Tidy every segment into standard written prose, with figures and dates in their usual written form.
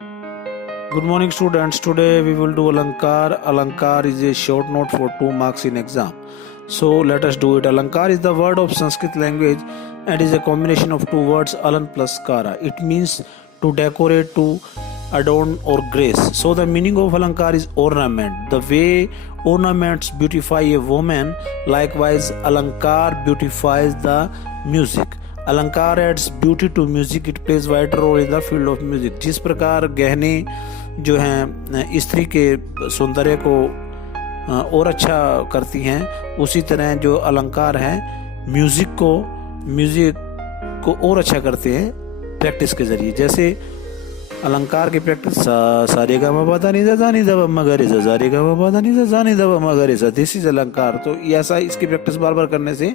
Good morning, students. Today we will do Alankar. Alankar is a short note for 2 marks in exam. So let us do it. Alankar is the word of Sanskrit language and is a combination of two words alan plus kara. It means to decorate, to adorn or grace. So the meaning of Alankar is ornament. The way ornaments beautify a woman, likewise Alankar beautifies the music. Alankar adds beauty to music. It plays vital role in the field of music. जिस प्रकार गहने जो हैं स्त्री के सौंदर्य को और अच्छा करती हैं, उसी तरह जो अलंकार हैं म्यूजिक को और अच्छा करते हैं प्रैक्टिस के जरिए. जैसे अलंकार की प्रैक्टिस सा रे गा मा पा धा नि धा प म ग रे सा रे गा मा पा धा नि धा नि धा प म ग रे सा. दिस इज अलंकार. तो ऐसा इसकी प्रैक्टिस बार बार करने से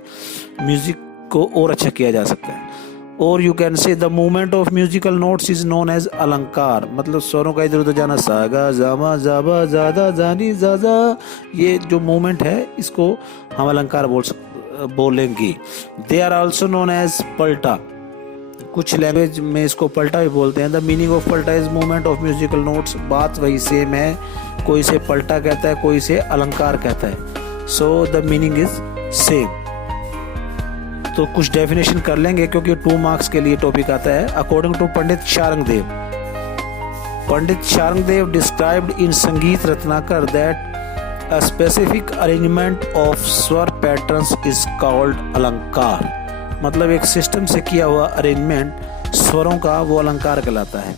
म्यूजिक को और अच्छा किया जा सकता है. और you can say the movement of musical notes is known as alankar. मतलब स्वरों का इधर उधर जाना, सागा जामा जाबा जादा जानी जाजा, ये जो मूवमेंट है इसको हम अलंकार बोलेंगे. They are also known as palta. कुछ लैंग्वेज में इसको पलटा भी बोलते हैं. The meaning of palta is movement of musical notes. बात वही सेम है, कोई इसे पलटा कहता है, कोई इसे अलंकार कहता है. So the meaning is same. तो कुछ डेफिनेशन कर लेंगे क्योंकि 2 मार्क्स के लिए टॉपिक आता है. According to Pandit Sharangdev described in Sangeet Ratnakar that a specific arrangement of swar patterns is called alankar. मतलब एक सिस्टम से किया हुआ अरेंजमेंट स्वरों का वो अलंकार कहलाता है.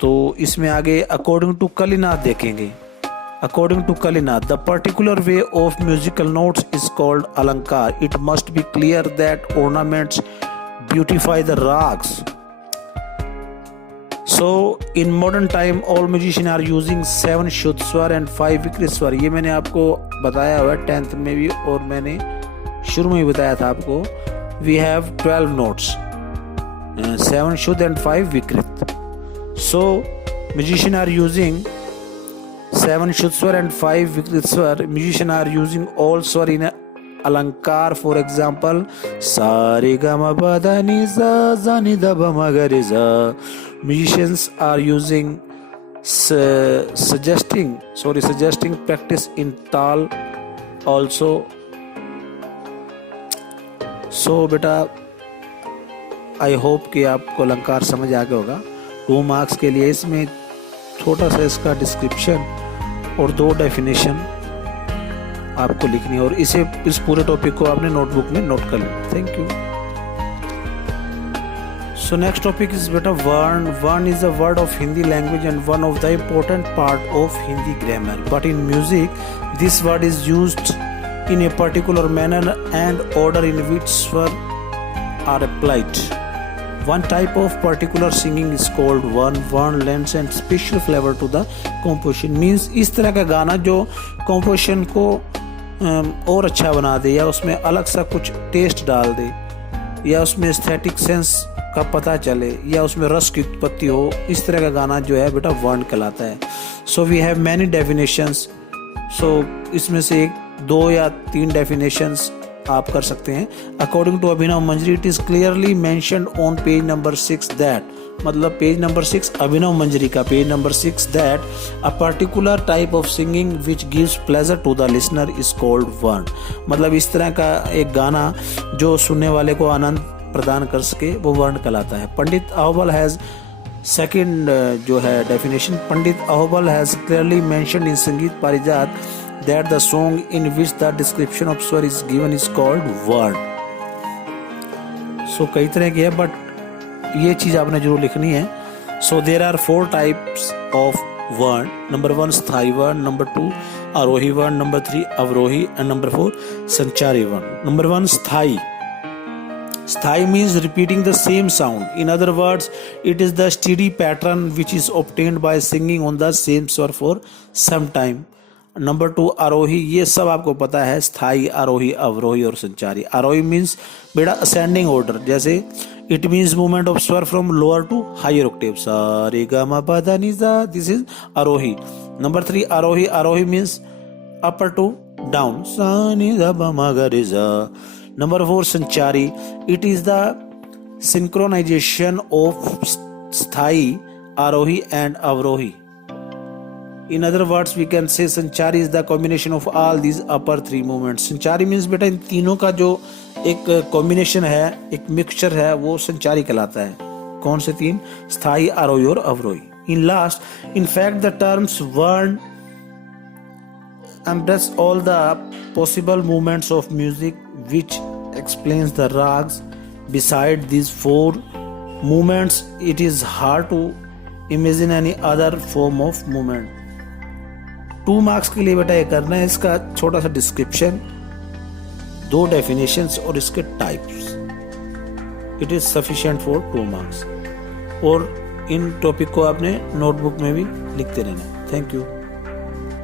तो इसमें आगे अकॉर्डिंग टू कलिनाथ देखेंगे. According to Kalinath, the particular way of musical notes is called alankar. It must be clear that ornaments beautify the rags. So, in modern time, all musicians are using 7 शुद्ध स्वर and 5 विकृत स्वर. ये मैंने आपको बताया हुआ है 10th में भी, और मैंने शुरू में भी बताया था आपको. We have 12 notes, 7 शुद्ध and 5 विकृत. So, musicians are using 7 शुद्ध स्वर and 5 विकृत स्वर. Musicians are using all स्वर in अलंकार. For example, सा रे गा मा पा धा नि सा नि धा प म ग रे सा. Musicians are using suggesting practice in ताल also. So बेटा, I hope कि आपको अलंकार समझ आ गया होगा. 2 मार्क्स के लिए इसमें छोटा सा इसका डिस्क्रिप्शन और 2 डेफिनेशन आपको लिखनी है, और इस पूरे टॉपिक को आपने नोटबुक में नोट कर लेना. Thank you. So next topic is बेटा varna. Varna is a word of Hindi language and one of the important part of Hindi grammar. But in music this word is used in a particular manner and order in which swar are applied. One type of particular singing is called vern. Vern lends and special flavor to the composition. Means इस तरह का गाना जो composition को और अच्छा बना दे, या उसमें अलग सा कुछ टेस्ट डाल दे, या उसमें aesthetic sense का पता चले, या उसमें रस की उत्पत्ति हो, इस तरह का गाना जो है बेटा वर्ण कहलाता है. So we have many definitions. So इसमें से 2 या 3 definitions आप कर सकते हैं. According to Abhinav Manjari it is clearly mentioned on page number 6 that. मतलब पेज नंबर 6 अभिनव मंजरी का page number 6 that a particular type of singing which gives pleasure to the listener is called varna. मतलब इस तरह का एक गाना जो सुनने वाले को आनंद प्रदान कर सके वो वर्ण कहलाता है. पंडित अहोबल हैज सेकंड जो है definition. Pandit Ahobal has clearly mentioned in Sangeet Parijat that the song in which the description of swar is given is called word. So कई तरह की है, बट ये चीज आपने जरूर लिखनी है. So there are 4 types of word. Number 1 स्थाई word, number 2 आरोही word, number 3 अवरोही, and number 4 संचारी word. Number 1 स्थाई. Sthai means repeating the same sound. In other words, it is the steady pattern which is obtained by singing on the same swar for some time. Number 2 आरोही. ये सब आपको पता है, स्थाई, आरोही, अवरोही और संचारी. आरोही मीन्स बेटा असेंडिंग ऑर्डर. जैसे it means movement of swar from lower to higher octave. सा रे गा मा पा धा नि सा. This is aarohi. नंबर 3 आरोही. Aarohi means upper to down. सा नि धा प म ग रे सा. नंबर 4 संचारी. It is the synchronization of स्थाई Arohi and Avrohi. In other words, we can say Sanchari is the combination of all these upper three movements. Sanchari means बेटा इन तीनों का जो एक कॉम्बिनेशन है, एक मिक्सचर है, वो संचारी कहलाता है. कौन से तीन? स्थाई, आरोही और अवरोही. In last, in fact, the terms word embrace all the possible movements of music, which explains the rags. Beside these four movements, it is hard to imagine any other form of movement. 2 marks के लिए बेटा ये करना है, इसका छोटा सा description, 2 definitions और इसके types. It is sufficient for 2 marks. और इन टॉपिक को आपने नोटबुक में भी लिखते रहना. Thank you.